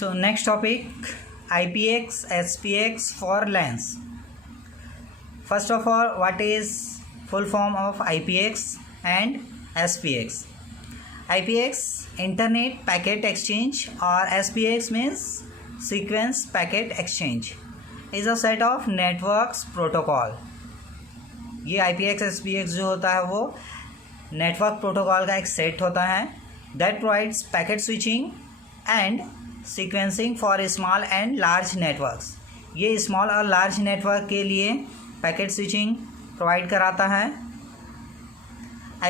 So next topic, IPX, SPX for LANs. First of all, what is full form of IPX and SPX? IPX, Internet Packet Exchange, or SPX means Sequence Packet Exchange, is a set of networks protocol. ये IPX SPX जो होता है वो network protocol का एक set होता है that provides packet switching and sequencing for small and large networks. ये स्मॉल और लार्ज नेटवर्क के लिए पैकेट स्विचिंग प्रोवाइड कराता है.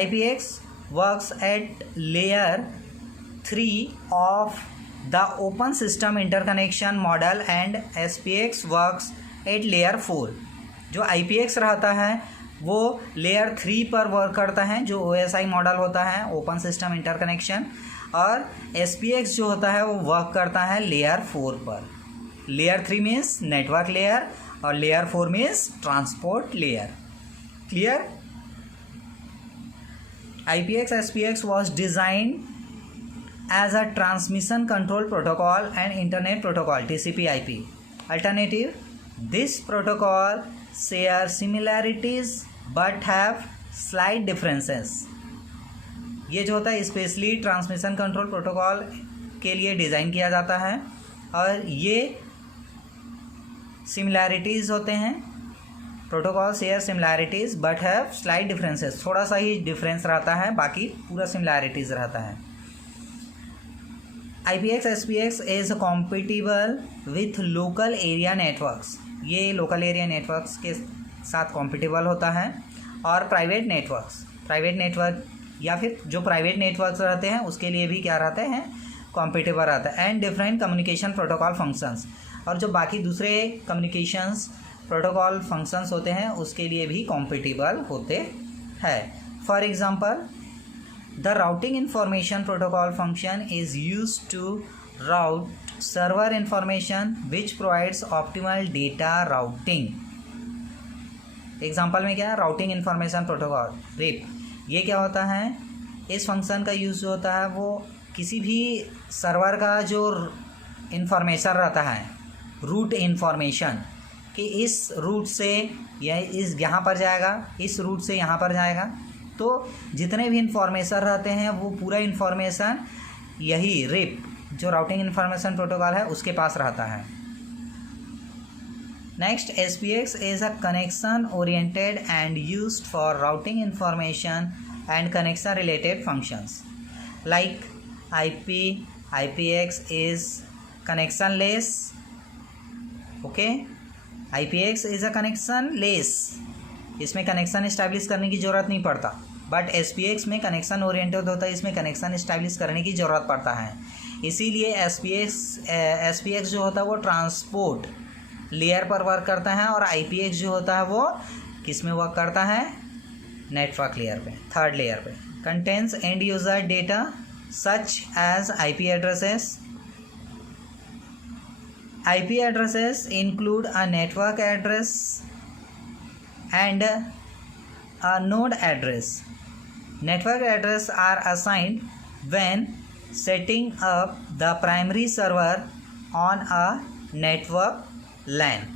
IPX works at layer 3 of the open system interconnection model and SPX works at layer 4. जो IPX रहता है वो लेयर 3 पर वर्क करता है जो OSI मॉडल होता है, ओपन सिस्टम इंटरकनेक्शन, और SPX जो होता है वो वर्क करता है लेयर 4 पर. लेयर 3 मीन्स नेटवर्क लेयर और layer 4 means transport layer. Clear? IPX SPX was designed as a transmission control protocol and internet protocol TCP/IP. Alternative, this protocol share similarities but have slight differences. ये जो होता है specially transmission control protocol के लिए design किया जाता है और ये सिमिलैरिटीज़ होते हैं. Protocol share similarities but have slight differences. थोड़ा सा ही डिफरेंस रहता है, बाकी पूरा सिमिलैरिटीज़ रहता है. IPX SPX is compatible with local area networks. ये लोकल एरिया नेटवर्क्स के साथ कॉम्पिटिबल होता है. और प्राइवेट नेटवर्क या फिर जो प्राइवेट नेटवर्क्स रहते हैं उसके लिए भी क्या रहते हैं, कॉम्पिटिबल रहता है. And different communication protocol functions, और जो बाकी दूसरे कम्युनिकेशंस प्रोटोकॉल फंक्शंस होते हैं उसके लिए भी कॉम्पिटिबल होते हैं. For example, the routing information protocol function is used to route server information which provides optimal data routing. Example में क्या है, राउटिंग इंफॉर्मेशन प्रोटोकॉल RIP. ये क्या होता है, इस फंक्शन का यूज़ जो होता है वो किसी भी सर्वर का जो इंफॉर्मेशन रहता है, रूट इंफॉर्मेशन, कि इस रूट से या इस यहाँ पर जाएगा, इस रूट से यहाँ पर जाएगा, तो जितने भी इंफॉर्मेशन रहते हैं वो पूरा इंफॉर्मेशन यही RIP जो राउटिंग इंफॉर्मेशन प्रोटोकॉल है उसके पास रहता है. Next, SPX is a connection oriented and used for routing information and connection related functions like IPX is connection less. Okay, IPX is a connection less. इसमें connection establish करने की ज़रूरत नहीं पड़ता. बट SPX में कनेक्शन ओरिएंटेड होता है, इसमें कनेक्शन इस्टेब्लिश करने की ज़रूरत पड़ता है. इसीलिए SPX जो होता है वो ट्रांसपोर्ट लेयर पर वर्क करता है और IPX जो होता है वो किस में वर्क करता है, नेटवर्क लेयर पे, थर्ड लेयर पे. Contains end user data such as IP addresses. IP addresses include a network address and a node address. Network address are assigned when setting up the primary server on a network LAN.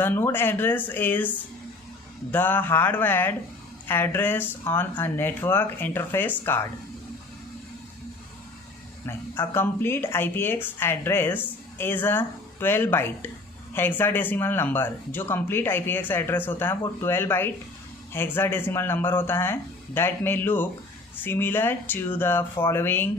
The node address is the hardwired address on a network interface card. A complete IPX address is a 12 byte hexadecimal number. जो complete IPX address होता है वो 12 byte hexadecimal number होता है. That may look similar to the following,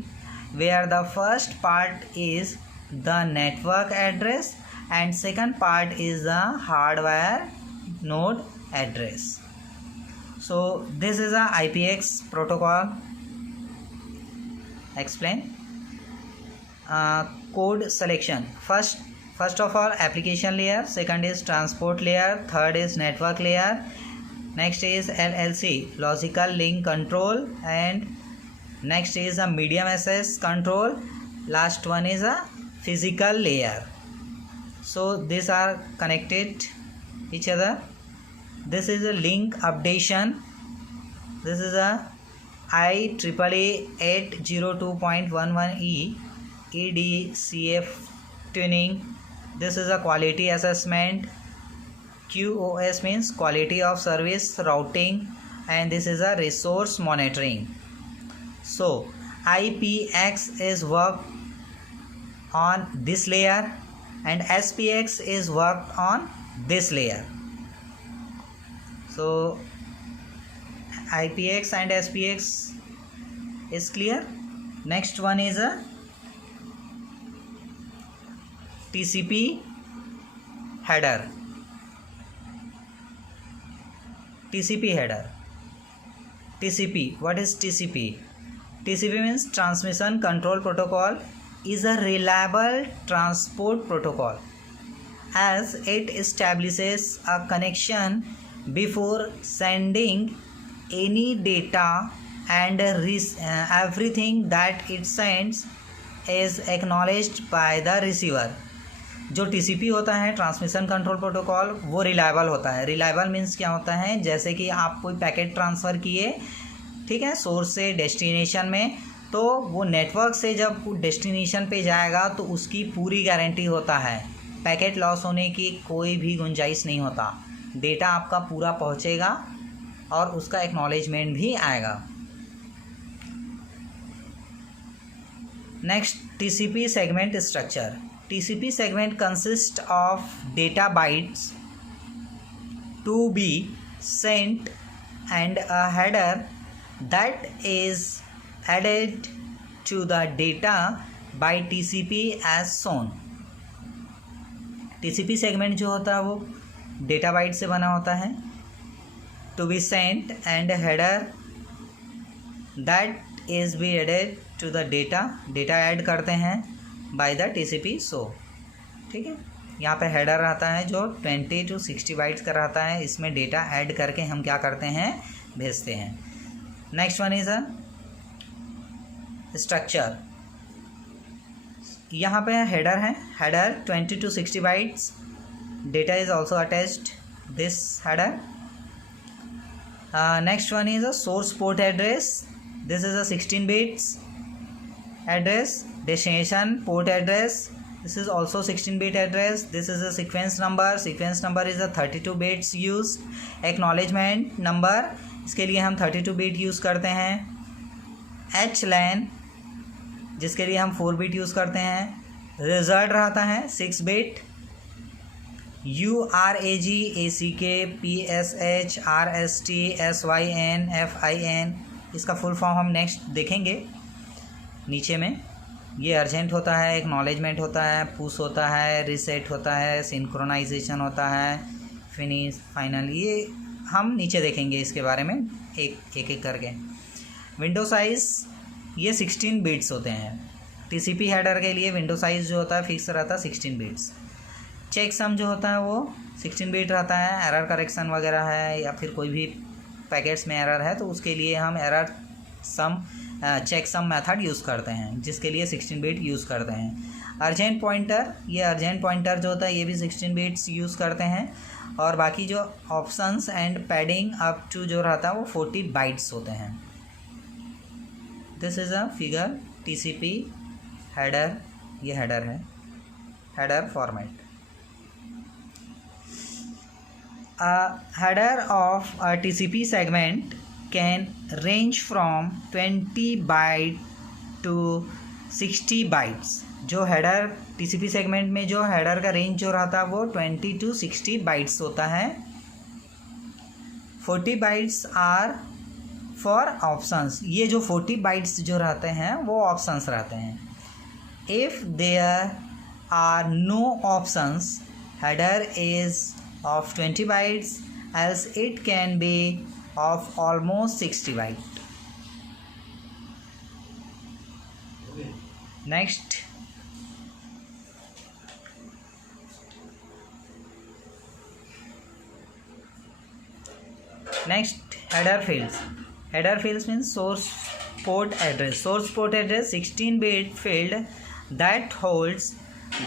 where the first part is the network address and second part is the hardware node address. So this is a IPX protocol. Explain. Code selection. First of all, application layer. Second is transport layer. Third is network layer. Next is LLC, logical link control, and next is a medium access control. Last one is a physical layer. So these are connected each other. this is a link updation. This is a IEEE 802.11e EDCF tuning. This is a quality assessment. QoS means quality of service routing, and this is a resource monitoring. So IPX is worked on this layer and SPX is worked on this layer. So IPX and SPX is clear. Next one is a TCP header. TCP header. TCP. What is TCP? TCP means Transmission Control Protocol is a reliable transport protocol as it establishes a connection before sending any data, and everything that it sends is acknowledged by the receiver. जो TCP होता है transmission control protocol, वो reliable होता है. Reliable means क्या होता है, जैसे कि आप कोई पैकेट ट्रांसफ़र किए, ठीक है, सोर्स से डेस्टिनेशन में, तो वो नेटवर्क से जब डेस्टिनेशन पे जाएगा तो उसकी पूरी गारंटी होता है. पैकेट लॉस होने की कोई भी गुंजाइश नहीं होता. डेटा आपका पूरा पहुंचेगा और उसका एक्नॉलेजमेंट भी आएगा. Next, TCP segment structure. TCP segment consists of data bytes to be sent and a header that is added to the data by TCP as shown. TCP segment जो होता है वो डेटा बाइट से बना होता है. To be sent and a header that is be added to the data. Data add करते हैं बाय द TCP शो. ठीक है, यहाँ पे हेडर रहता है जो 20 to 60 बाइट्स का रहता है. इसमें डेटा ऐड करके हम क्या करते हैं, भेजते हैं. Next one is a structure. यहाँ पे हेडर है, header 20 to 60 bytes. Data is also attached this header. Next one is a source port address. This is a 16 bits address. Destination port address, this is also 16-bit address. This is a sequence number. Sequence number is a 32 bits used. Acknowledgement number, इसके लिए हम 32 bit use करते हैं. HLAN जिसके लिए हम 4 bit use करते हैं. रिजल्ट रहता है 6 bit. URAG ACK PSH RST SYN FIN, इसका फुल फॉर्म हम नेक्स्ट देखेंगे नीचे में. ये अर्जेंट होता है, एक्नॉलेजमेंट होता है, पुश होता है, रीसेट होता है, सिंक्रोनाइजेशन होता है, फिनिश, फाइनल. ये हम नीचे देखेंगे इसके बारे में एक एक करके. विंडो साइज़ ये 16 बिट्स होते हैं. TCP हेडर के लिए विंडो साइज़ जो होता है फिक्स रहता है 16 बिट्स. चेक सम जो होता है वो 16 बिट रहता है. एरर करेक्शन वगैरह है या फिर कोई भी पैकेट्स में एरर है तो उसके लिए हम error sum check sum method use करते हैं, जिसके लिए 16 बिट यूज़ करते हैं. अर्जेंट पॉइंटर, ये अर्जेंट पॉइंटर जो होता है ये भी 16 बिट्स यूज़ करते हैं. और बाकी जो options and padding up to जो रहता है वो 40 बाइट्स होते हैं. This is a figure TCP header. ये हेडर है, header format. Header of a TCP segment can range from 20 byte to 60 bytes. जो हेडर TCP सेगमेंट में जो हेडर का रेंज जो रहता है वो 20 to 60 बाइट्स होता है. 40 बाइट्स आर फॉर ऑप्शंस. ये जो 40 बाइट्स जो रहते हैं वो ऑप्शंस रहते हैं. If there are no options, header is of 20 bytes, else it can be of almost 60 bytes. Next, header fields. Header fields means source port address. Source port address 16-bit field that holds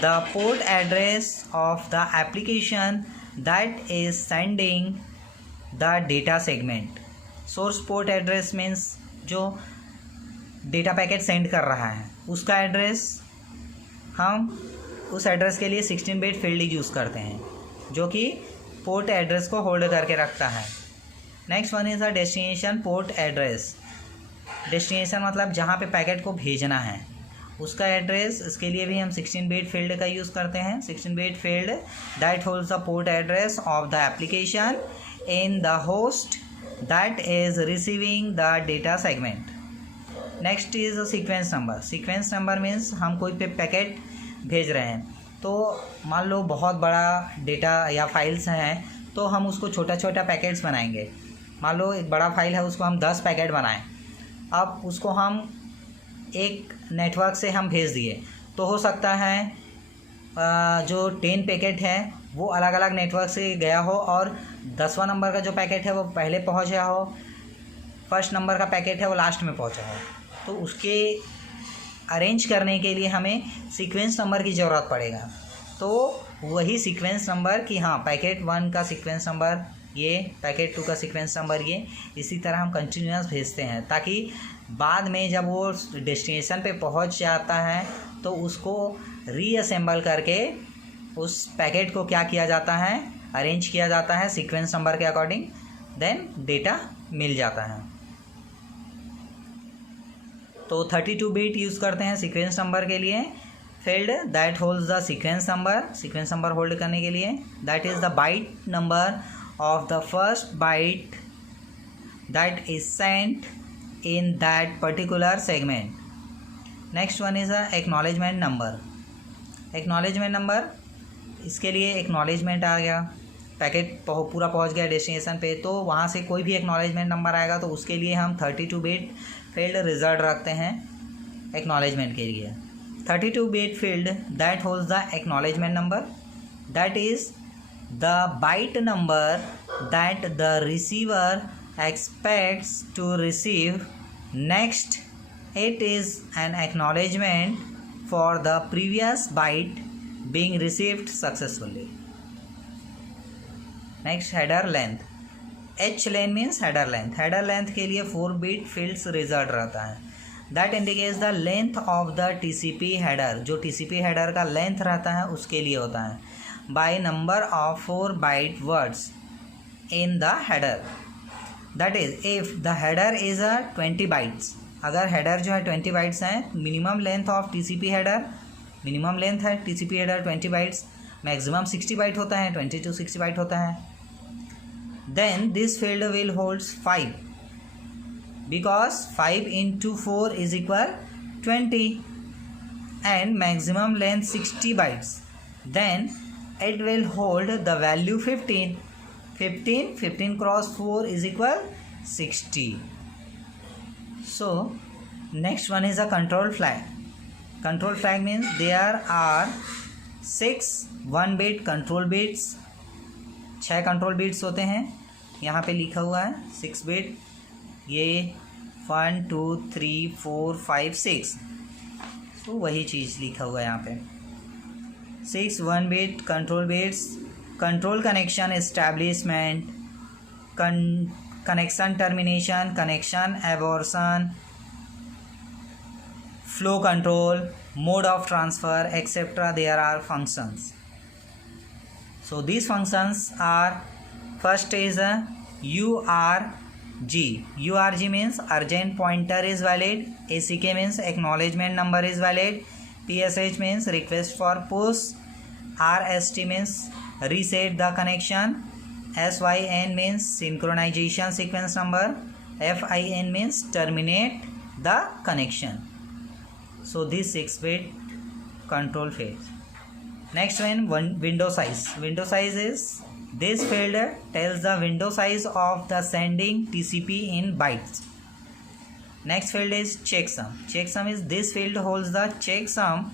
the port address of the application that is sending the data segment. Source port address means जो data packet send कर रहा है उसका address, हम उस address के लिए 16 bit field use करते हैं जो कि पोर्ट एड्रेस को होल्ड करके रखता है। Next one is a destination port address. Destination मतलब जहाँ पे पैकेट को भेजना है उसका एड्रेस, इसके लिए भी हम 16 बिट फील्ड का यूज़ करते हैं। 16 bit field that holds the port address of the application in the host that is receiving the data segment. Next is sequence number. Sequence number means हम कोई पे पैकेट भेज रहे हैं, तो मान लो बहुत बड़ा डेटा या फाइल्स हैं तो हम उसको छोटा छोटा पैकेट्स बनाएंगे। मान लो एक बड़ा फाइल है, उसको हम 10 पैकेट बनाएं, अब उसको हम एक नेटवर्क से हम भेज दिए तो हो सकता है जो 10 पैकेट है वो अलग अलग नेटवर्क से गया हो और 10वां नंबर का जो पैकेट है वो पहले पहुंचा हो, फर्स्ट नंबर का पैकेट है वो लास्ट में पहुंचा हो। तो उसके अरेंज करने के लिए हमें सीक्वेंस नंबर की ज़रूरत पड़ेगा। तो वही सीक्वेंस नंबर कि हाँ पैकेट 1 का सीक्वेंस नंबर ये, पैकेट 2 का सीक्वेंस नंबर ये, इसी तरह हम कंटिन्यूस भेजते हैं ताकि बाद में जब वो डेस्टिनेशन पे पहुंच जाता है तो उसको रीअसेंबल करके उस पैकेट को क्या किया जाता है, अरेंज किया जाता है सीक्वेंस नंबर के अकॉर्डिंग, देन डेटा मिल जाता है। तो 32 बिट यूज़ करते हैं सीक्वेंस नंबर के लिए। Field that holds the sequence number hold करने के लिए, that is the byte number of the first byte that is sent in that particular segment. Next one is a acknowledgement number. Acknowledgement number, इसके लिए acknowledgement आ गया, packet पूरा पहुंच गया destination पे, तो वहाँ से कोई भी acknowledgement नंबर आएगा तो उसके लिए हम 32 बिट फील्ड रिजर्व रखते हैं acknowledgement के लिए। 32 bit field that holds the acknowledgement number, that is the byte number that the receiver expects to receive. Next, it is an acknowledgement for the previous byte being received successfully. Next, header length. H length means header length. Header length के लिए 4 bit fields reserved रहता है. That indicates the length of the TCP header. जो TCP header का length रहता है उसके लिए होता है by number of 4 byte words in the header. That is, if the header is a 20 bytes, अगर header जो है 20 bytes है, minimum length of TCP header, minimum length है TCP header 20 bytes, maximum 60 byte होता है, 20 to 60 byte होता है, then this field will holds 5 because 5 into 4 is equal 20 and maximum length 60 bytes, then it will hold the value 15. 15 cross 4 is equal 60. So next one is a control flag. Control flag means there are 6 1-bit control bits. 6 control bits होते हैं, यहाँ पे लिखा हुआ है 6 bit, ये 1 2 3 4 5 6, तो वही चीज़ लिखा हुआ है यहाँ पे। 6 1-bit control bits, control connection establishment, connection termination, connection abortion, flow control, mode of transfer, etc. There are functions. So these functions are, first is a URG. URG means urgent pointer is valid. ACK means acknowledgement number is valid. PSH means request for push. RST means reset the connection. SYN means synchronization sequence number. FIN means terminate the connection. So this 6-bit control phase. Next one, window size. Window size is, this field tells the window size of the sending TCP in bytes. Next field is checksum. Checksum is, this field holds the checksum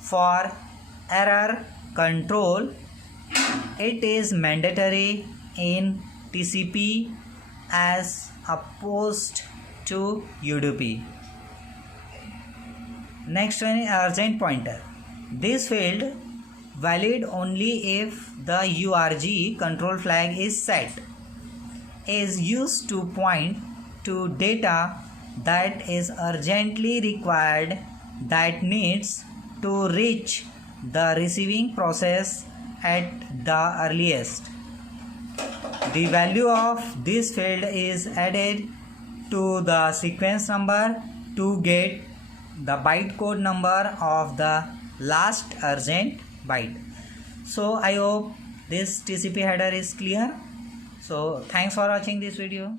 for error control. It is mandatory in TCP as opposed to UDP. Next one is urgent pointer. This field valid only if the URG control flag is set. is used to point to data that is urgently required that needs to reach the receiving process at the earliest. The value of this field is added to the sequence number to get the bytecode number of the last urgent byte. So I hope this TCP header is clear. So thanks for watching this video.